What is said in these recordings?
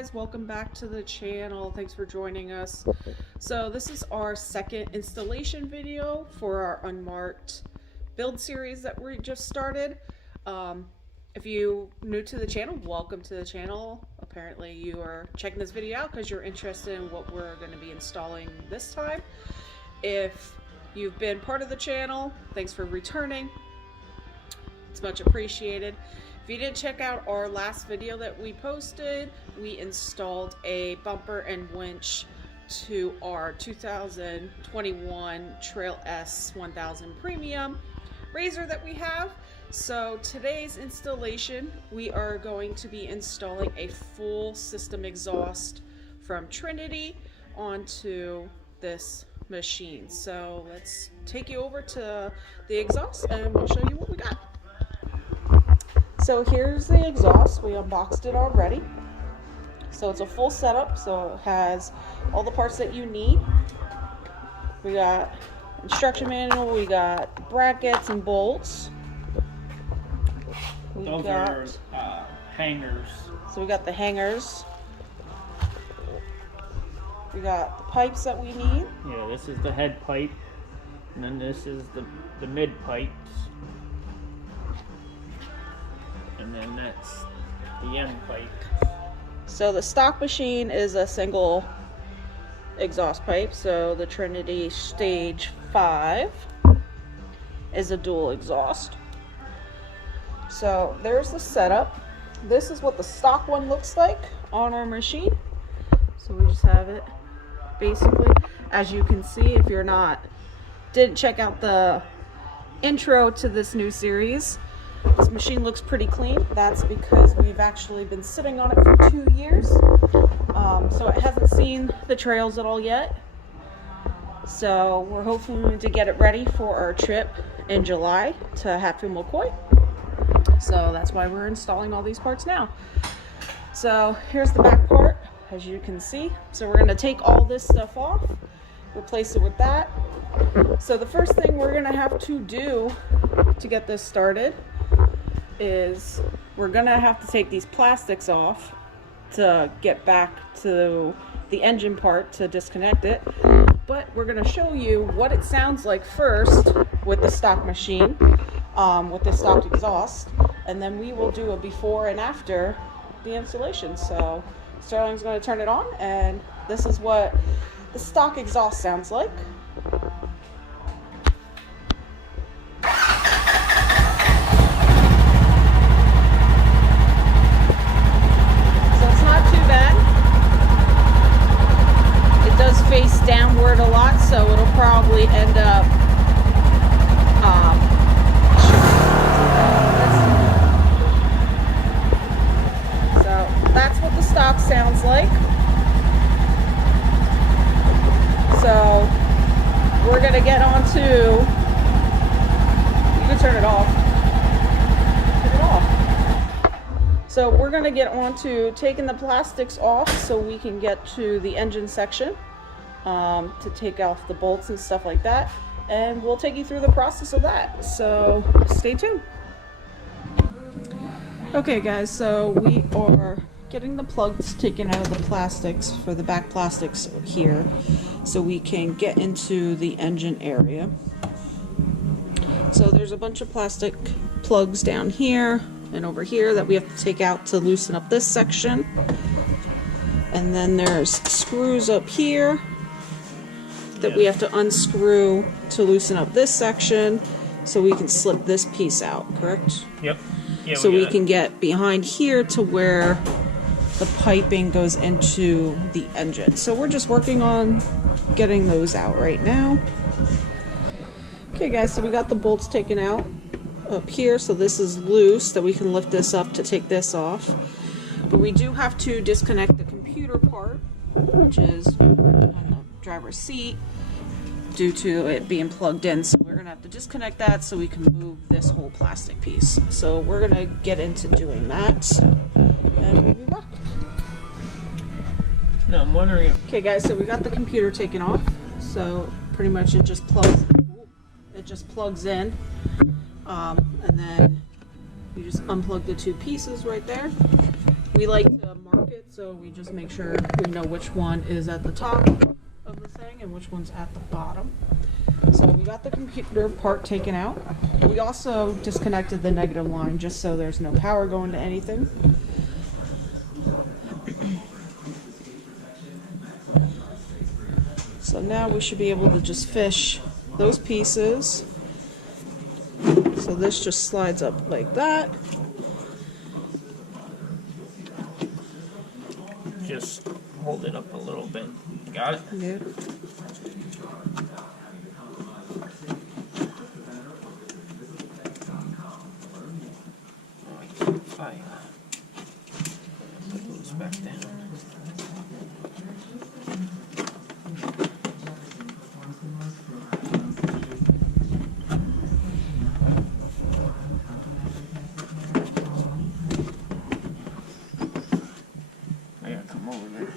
guys, welcome back to the channel. Thanks for joining us. So this is our second installation video for our unmarked build series that we just started. If you're new to the channel, welcome to the channel. Apparently you are checking this video out because you're interested in what we're going to be installing this time. If you've been part of the channel, thanks for returning. It's much appreciated. If you didn't check out our last video that we posted, we installed a bumper and winch to our 2021 Trail S 1000 Premium RZR that we have. So today's installation, we are going to be installing a full system exhaust from Trinity onto this machine. So let's take you over to the exhaust and we'll show you what we got. So here's the exhaust. We unboxed it already. So it's a full setup, so it has all the parts that you need. We got instruction manual, we got brackets and bolts. Those are hangers. So we got the hangers. We got the pipes that we need. Yeah, this is the head pipe, and then this is the mid pipes. And then that's the end pipe. So the stock machine is a single exhaust pipe. So the Trinity Stage 5 is a dual exhaust. So there's the setup. This is what the stock one looks like on our machine. So we just have it basically, as you can see, if you're didn't check out the intro to this new series, this machine looks pretty clean. That's because we've actually been sitting on it for 2 years. So it hasn't seen the trails at all yet. So we're hoping to get it ready for our trip in July to Hatfield McCoy. So that's why we're installing all these parts now. So here's the back part, as you can see. So we're going to take all this stuff off, replace it with that. So the first thing we're going to have to do to get this started is we're gonna have to take these plastics off to get back to the engine part to disconnect it, but we're gonna show you what it sounds like first with the stock machine, with the stock exhaust, and then we will do a before and after the installation. So Sterling's going to turn it on, and this is what the stock exhaust sounds like. Face downward a lot, so it'll probably end up so that's what the stock sounds like. So we're gonna get on to, you can turn it off. So we're gonna get on to taking the plastics off so we can get to the engine section. To take off the bolts and stuff like that, and we'll take you through the process of that, so stay tuned. Okay guys, so we are getting the plugs taken out of the plastics for the back plastics here so we can get into the engine area. So there's a bunch of plastic plugs down here and over here that we have to take out to loosen up this section, and then there's screws up here that we have to unscrew to loosen up this section so we can slip this piece out, correct? Yep. Yeah, so we can get behind here to where the piping goes into the engine. So we're just working on getting those out right now. Okay guys, so we got the bolts taken out up here, so this is loose, that we can lift this up to take this off. But we do have to disconnect the computer part, which is behind the driver's seat, due to it being plugged in. So we're gonna have to disconnect that so we can move this whole plastic piece. So we're gonna get into doing that, and we'll be back. No, I'm wondering if... Okay guys, so we got the computer taken off. So pretty much it just plugs in, and then you just unplug the two pieces right there. We like to mark it, so we just make sure we know which one is at the top of the thing and which one's at the bottom. So we got the computer part taken out. We also disconnected the negative line just so there's no power going to anything. So now we should be able to just fish those pieces. So this just slides up like that. Just hold it up a little bit. Got it? Yeah. Fine. Put those back down. I gotta come over there.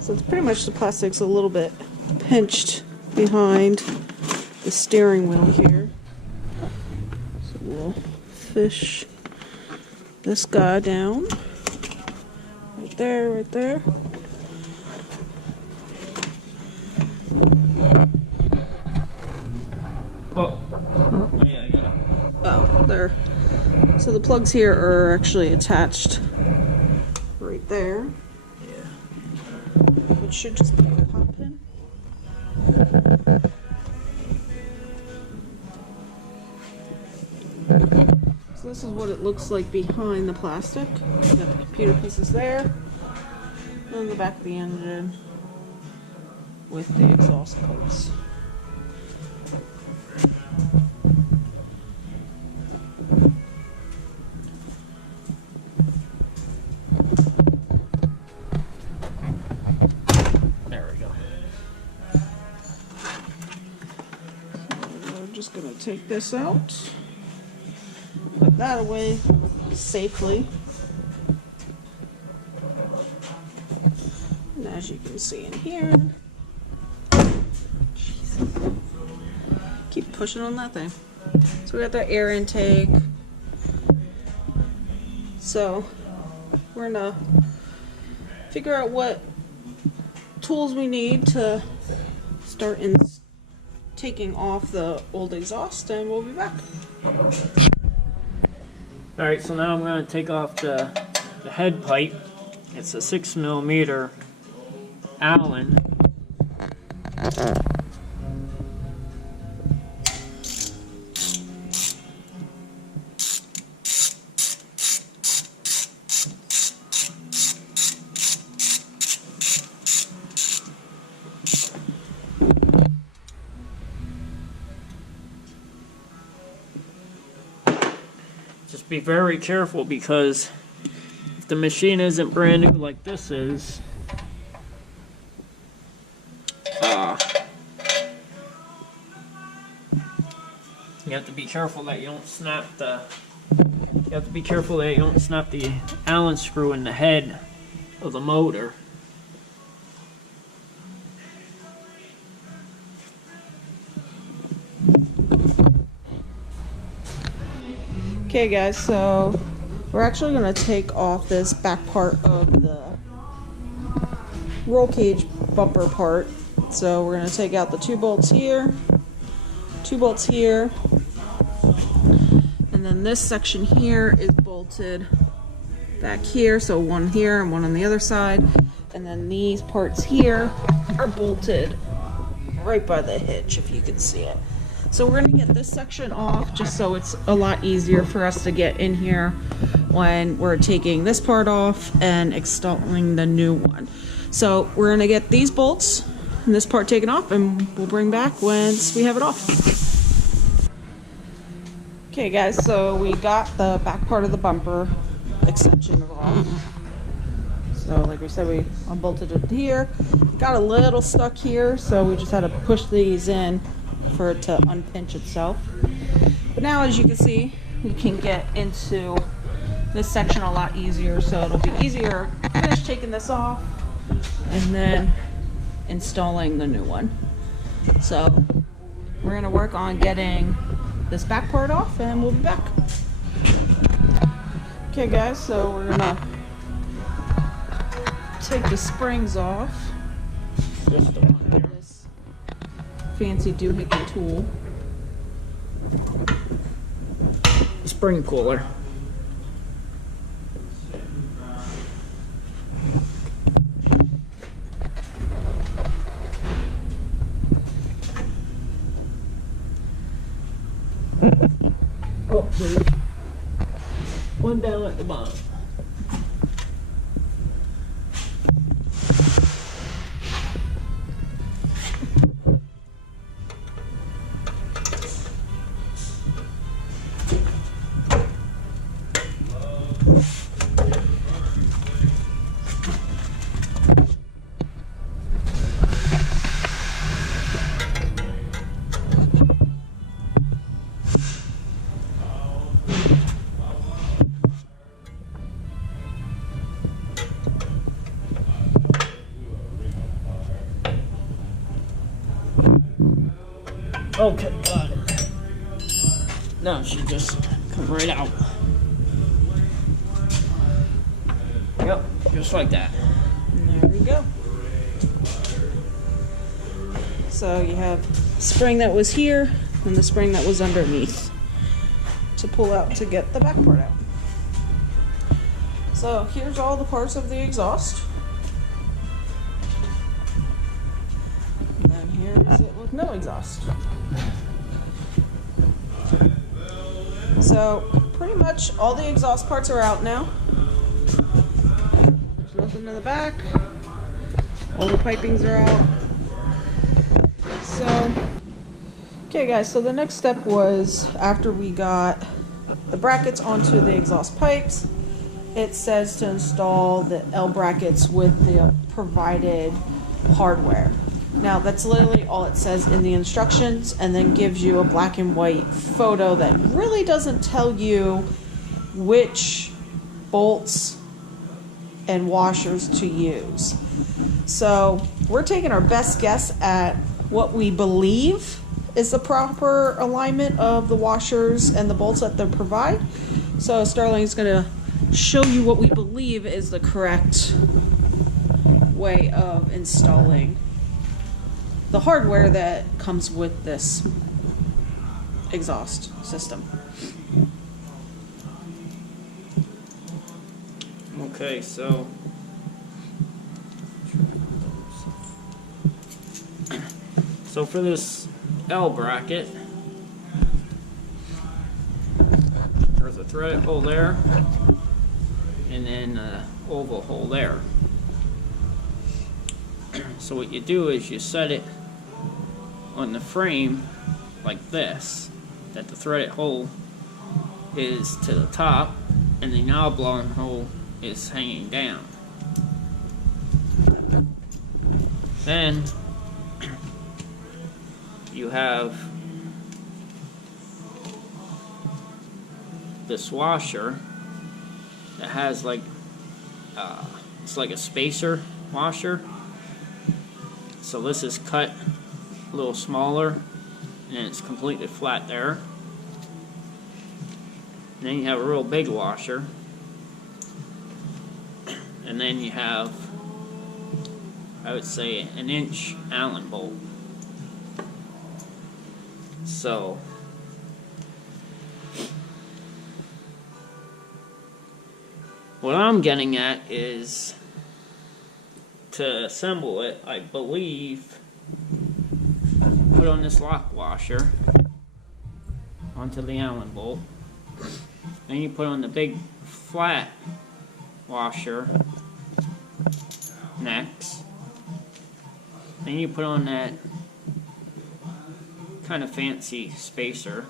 So it's pretty much the plastic's a little bit pinched behind the steering wheel here. So we'll fish this guy down. Right there, right there. Oh, yeah, I got it. Oh, there. So the plugs here are actually attached right there, which should just be a pop pin. So this is what it looks like behind the plastic. You got the computer pieces there, and the back of the engine with the exhaust pipes. There we go. We're just gonna take this out, put that away safely. And as you can see in here, jeez, keep pushing on that thing. So we got the air intake. So we're gonna figure out what tools we need to start taking off the old exhaust, and we'll be back. Alright, so now I'm going to take off the head pipe. It's a 6mm Allen. Just be very careful, because if the machine isn't brand new like this is, you have to be careful that you don't snap the Allen screw in the head of the motor. Okay guys, so we're actually going to take off this back part of the roll cage bumper part. So we're going to take out the 2 bolts here, 2 bolts here, and then this section here is bolted back here, so one here and one on the other side, and then these parts here are bolted right by the hitch, if you can see it. So we're going to get this section off just so it's a lot easier for us to get in here when we're taking this part off and installing the new one. So we're going to get these bolts and this part taken off, and we'll bring back once we have it off. Okay guys, so we got the back part of the bumper extension off. So like we said, we unbolted it here. It got a little stuck here, so we just had to push these in for it to unpinch itself. But now, as you can see, we can get into this section a lot easier, so it'll be easier to finish taking this off and then installing the new one. So we're gonna work on getting this back part off and we'll be back. Okay guys, so we're gonna take the springs off. Just the one there. This fancy doohickey tool. Spring cooler. Oh, there's one down at the bottom. Okay, got it. Now she just come right out. Yep, just like that. And there we go. So you have spring that was here and the spring that was underneath to pull out to get the back part out. So here's all the parts of the exhaust. And then here's it with no exhaust. So pretty much all the exhaust parts are out now. There's nothing in the back. All the pipings are out. So, okay guys, so the next step was after we got the brackets onto the exhaust pipes, it says to install the L brackets with the provided hardware. Now that's literally all it says in the instructions, and then gives you a black and white photo that really doesn't tell you which bolts and washers to use. So we're taking our best guess at what we believe is the proper alignment of the washers and the bolts that they provide. So Starling's gonna show you what we believe is the correct way of installing the hardware that comes with this exhaust system. Okay, so for this L bracket, there's a threaded hole there, and then an oval hole there. So what you do is you set it on the frame like this, that the threaded hole is to the top and the knob blown hole is hanging down. Then you have this washer that has like it's like a spacer washer. So this is cut a little smaller and it's completely flat there. And then you have a real big washer, and then you have, I would say, an inch Allen bolt. So what I'm getting at is, to assemble it, I believe, put on this lock washer onto the Allen bolt. Then you put on the big flat washer next. Then you put on that kind of fancy spacer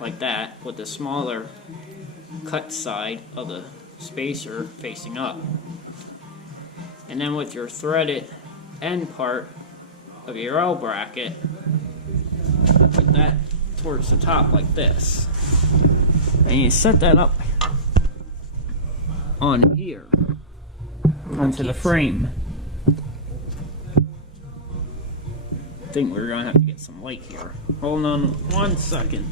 like that with the smaller cut side of the spacer facing up. And then with your threaded end part of your L bracket, put that towards the top like this. And you set that up on here onto the frame. I think we're gonna have to get some light here. Hold on 1 second.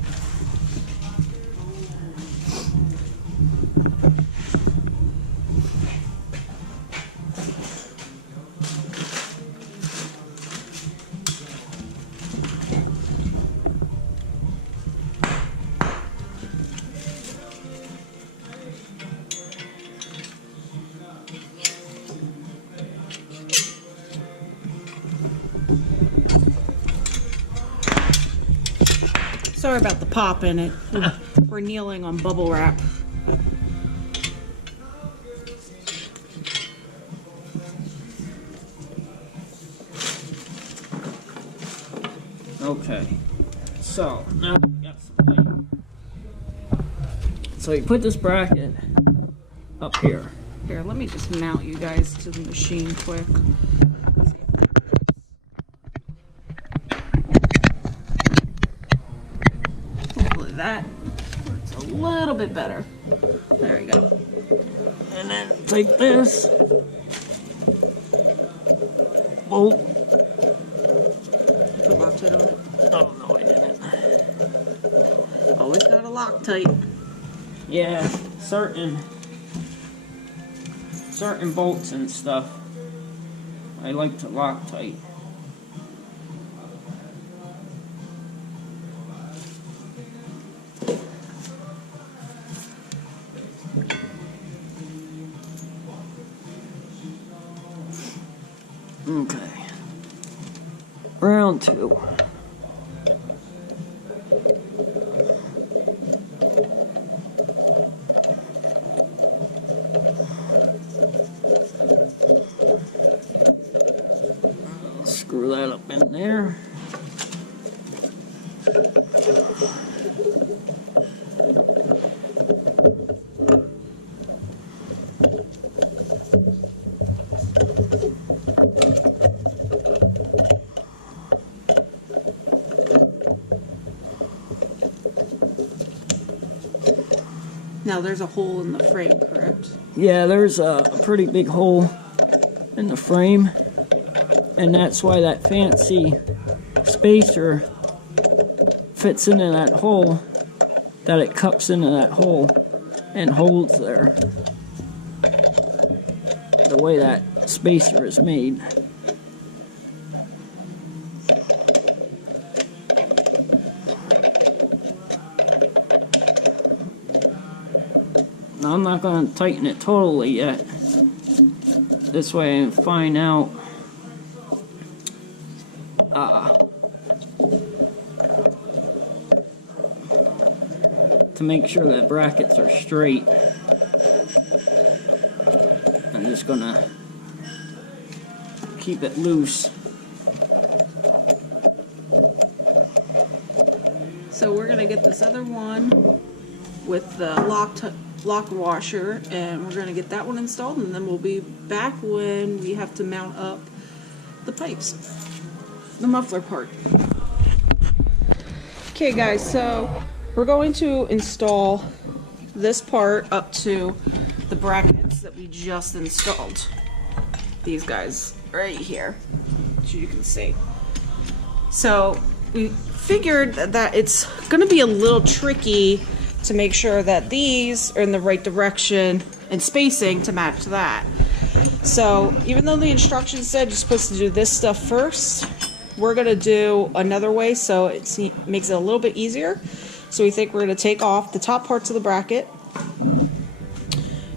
Sorry about the pop in it. We're kneeling on bubble wrap. Okay, so now we got some light. So you put this bracket up here. Here, let me just mount you guys to the machine quick. Hopefully that works a little bit better. There we go. And then take this bolt. Put Loctite on it. Oh no, I didn't. Always got a Loctite. Yeah, certain bolts and stuff I like to Loctite. Okay. Round 2. Screw that up in there. Now there's a hole in the frame, correct? Yeah, there's a pretty big hole in the frame, and that's why that fancy spacer fits into that hole, that it cups into that hole and holds there, the way that spacer is made. Now I'm not going to tighten it totally yet. This way I can find out to make sure that brackets are straight. I'm just going to keep it loose. So we're gonna get this other one with the lock washer, and we're gonna get that one installed, and then we'll be back when we have to mount up the pipes, the muffler part. Okay guys, so we're going to install this part up to the brackets that we just installed. These guys right here, as you can see. So we figured that it's going to be a little tricky to make sure that these are in the right direction and spacing to match that. So even though the instructions said you're supposed to do this stuff first, we're going to do another way so it makes it a little bit easier. So we think we're going to take off the top parts of the bracket.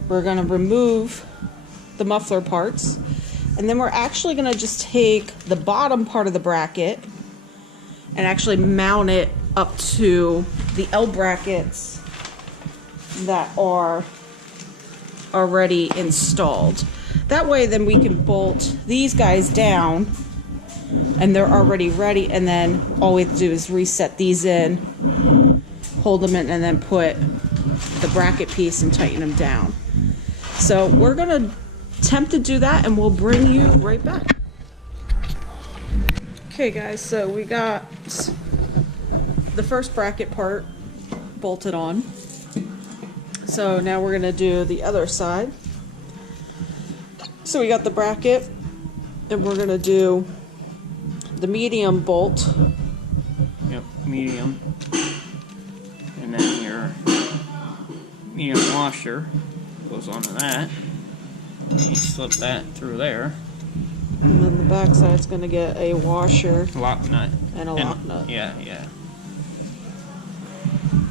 We're going to remove the muffler parts, and then we're actually going to just take the bottom part of the bracket and actually mount it up to the L brackets that are already installed. That way then we can bolt these guys down and they're already ready, and then all we have to do is reset these in, hold them in, and then put the bracket piece and tighten them down. So we're gonna attempt to do that and we'll bring you right back. Okay guys, so we got the first bracket part bolted on. So now we're gonna do the other side. So we got the bracket, and we're gonna do the medium bolt. Yep, medium. And then your medium washer goes onto that. You slip that through there. And then the back side's gonna get a washer Lock nut. and a lock nut. Yeah, yeah.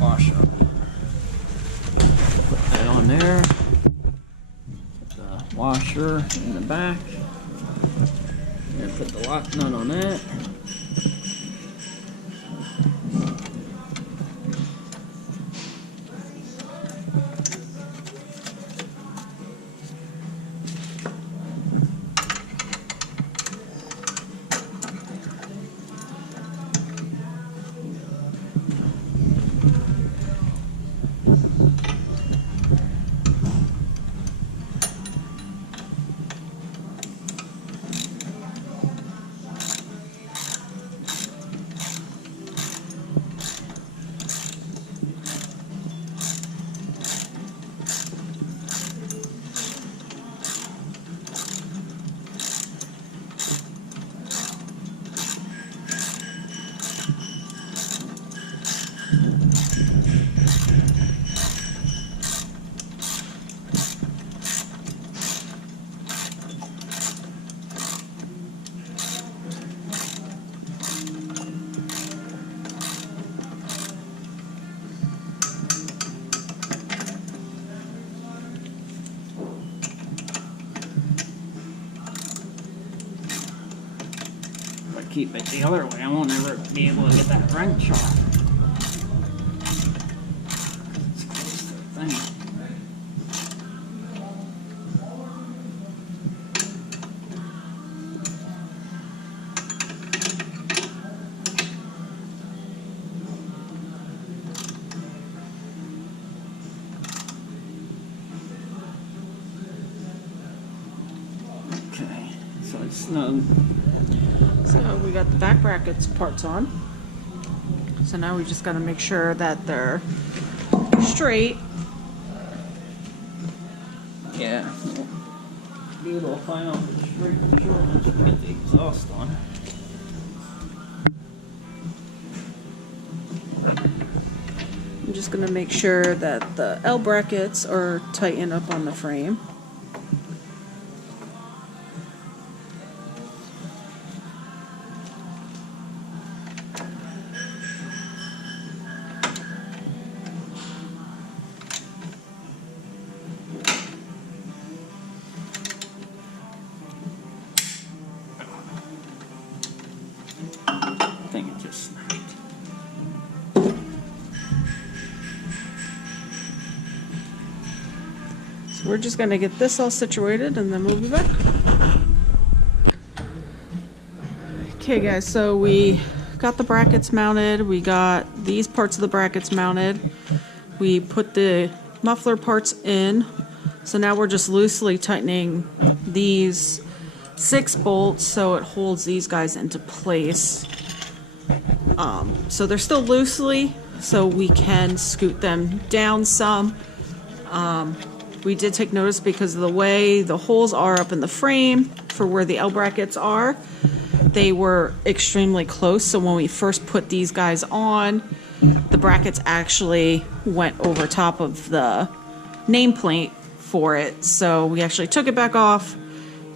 Washer. Put that on there. Put the washer in the back. And put the lock nut on that. Keep it the other way, I won't ever be able to get that wrench off. It's close to the thing. Okay, so it's snug. So we got the back brackets parts on. So now we just got to make sure that they're straight. Yeah, be able to find out the straight for sure once we get the exhaust on. I'm just going to make sure that the L brackets are tightened up on the frame. I think it just snapped. So we're just going to get this all situated and then we'll be back. Okay guys, so we got the brackets mounted, we got these parts of the brackets mounted, we put the muffler parts in, so now we're just loosely tightening these 6 bolts so it holds these guys into place. So they're still loosely, so we can scoot them down some. We did take notice because of the way the holes are up in the frame for where the L brackets are. They were extremely close, so when we first put these guys on, the brackets actually went over top of the nameplate for it. So we actually took it back off,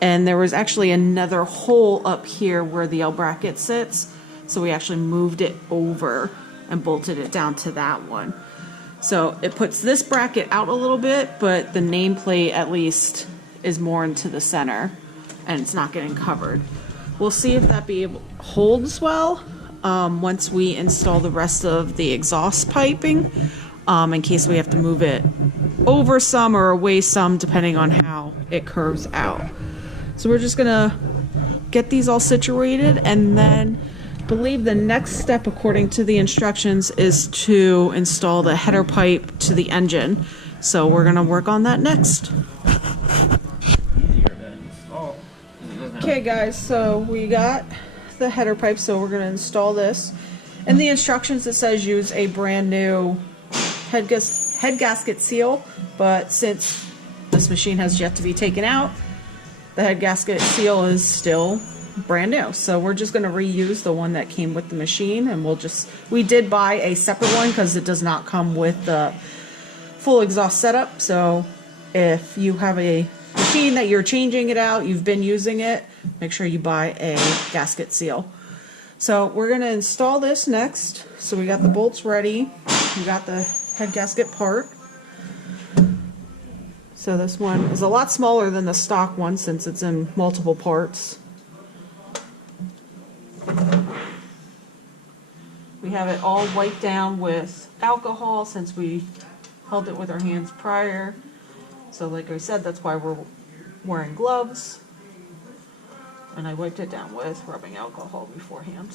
and there was actually another hole up here where the L bracket sits. So we actually moved it over and bolted it down to that one. So it puts this bracket out a little bit, but the nameplate at least is more into the center and it's not getting covered. We'll see if that holds well once we install the rest of the exhaust piping, in case we have to move it over some or away some depending on how it curves out. So we're just gonna get these all situated, and then I believe the next step according to the instructions is to install the header pipe to the engine. So we're gonna work on that next. Okay guys, so we got the header pipe, so we're gonna install this. In the instructions it says use a brand new head gasket seal, but since this machine has yet to be taken out, the head gasket seal is still brand new. So we're just going to reuse the one that came with the machine, and we did buy a separate one because it does not come with the full exhaust setup. So if you have a machine that you're changing it out, you've been using it, make sure you buy a gasket seal. So we're going to install this next. So we got the bolts ready. We got the head gasket part. So this one is a lot smaller than the stock one since it's in multiple parts. We have it all wiped down with alcohol since we held it with our hands prior. So like I said, that's why we're wearing gloves. And I wiped it down with rubbing alcohol beforehand.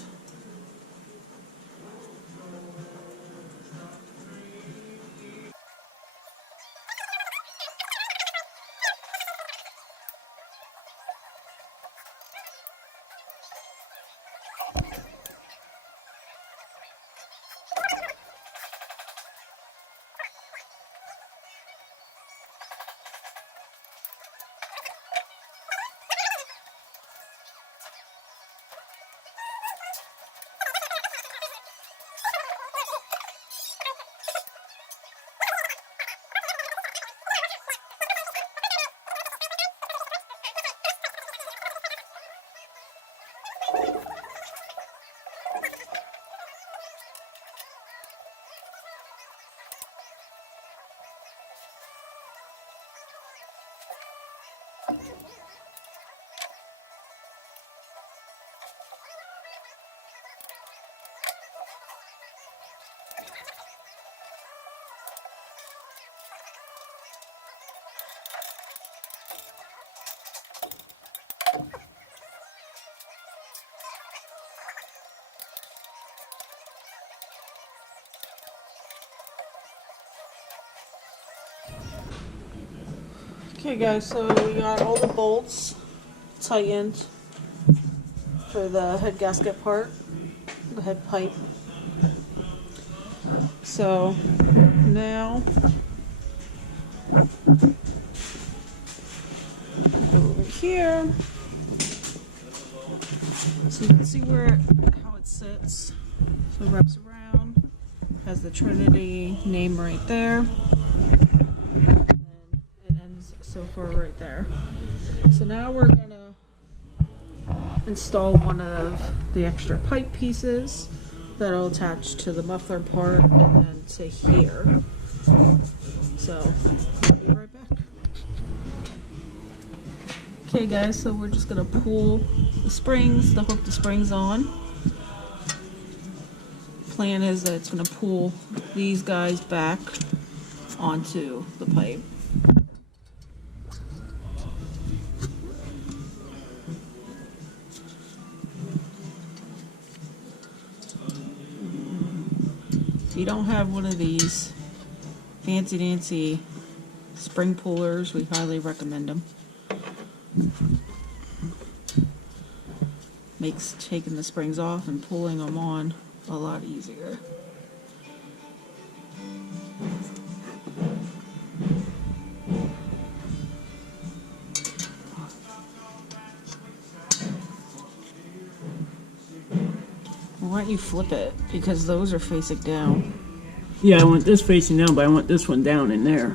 Okay guys, so we got all the bolts tightened for the head gasket part, the head pipe. So now over here, so you can see how it sits. So it wraps around, has the Trinity name right there. So far right there. So now we're gonna install one of the extra pipe pieces that'll attach to the muffler part and then to here. So I'll be right back. Okay guys, so we're just gonna pull the springs, to hook the springs on. Plan is that it's gonna pull these guys back onto the pipe. If you don't have one of these fancy dancy spring pullers, we highly recommend them. Makes taking the springs off and pulling them on a lot easier. Why don't you flip it? Because those are facing down. Yeah, I want this facing down, but I want this one down in there.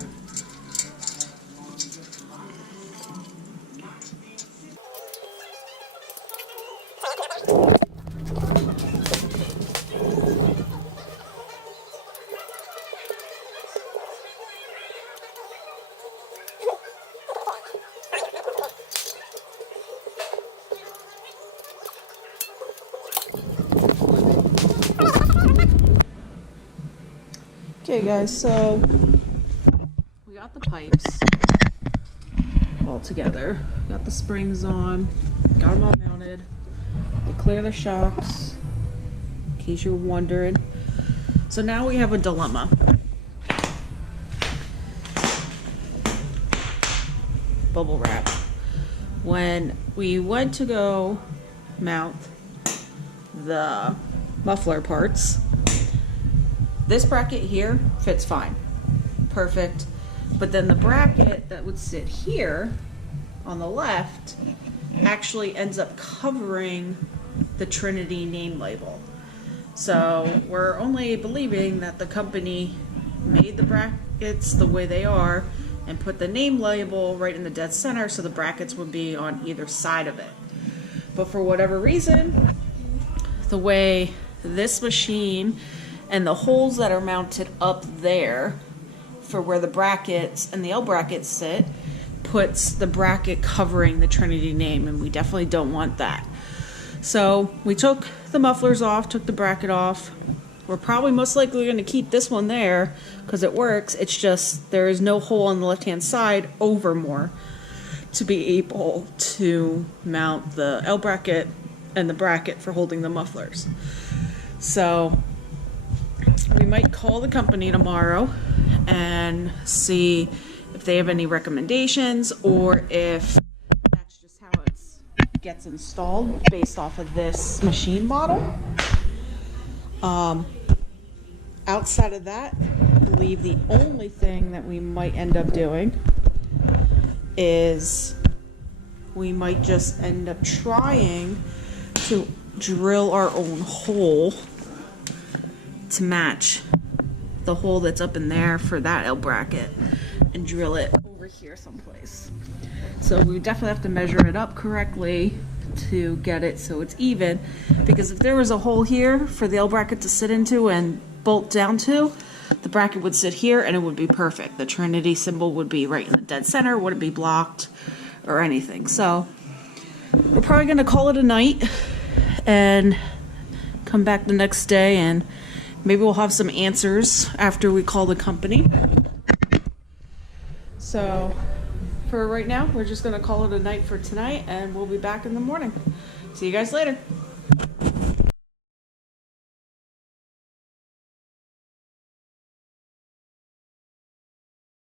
Okay guys, so we got the pipes all together, got the springs on, got them all mounted. We clear the shocks, in case you were wondering. So now we have a dilemma. Bubble wrap. When we went to go mount the muffler parts, this bracket here fits fine, perfect. But then the bracket that would sit here on the left actually ends up covering the Trinity name label. So we're only believing that the company made the brackets the way they are and put the name label right in the dead center so the brackets would be on either side of it. But for whatever reason, the way this machine and the holes that are mounted up there for where the brackets and the L brackets sit puts the bracket covering the Trinity name, and we definitely don't want that. So we took the mufflers off, took the bracket off. We're probably most likely going to keep this one there because it works. It's just there is no hole on the left-hand side over more to be able to mount the L bracket and the bracket for holding the mufflers. So we might call the company tomorrow and see if they have any recommendations or if that's just how it gets installed based off of this machine model. Outside of that, I believe the only thing that we might end up doing is we might just end up trying to drill our own hole to match the hole that's up in there for that L bracket and drill it over here someplace. So we definitely have to measure it up correctly to get it so it's even, because if there was a hole here for the L bracket to sit into and bolt down to, the bracket would sit here and it would be perfect. The Trinity symbol would be right in the dead center, wouldn't be blocked or anything. So we're probably going to call it a night and come back the next day, and maybe we'll have some answers after we call the company. So for right now, we're just going to call it a night for tonight, and we'll be back in the morning. See you guys later.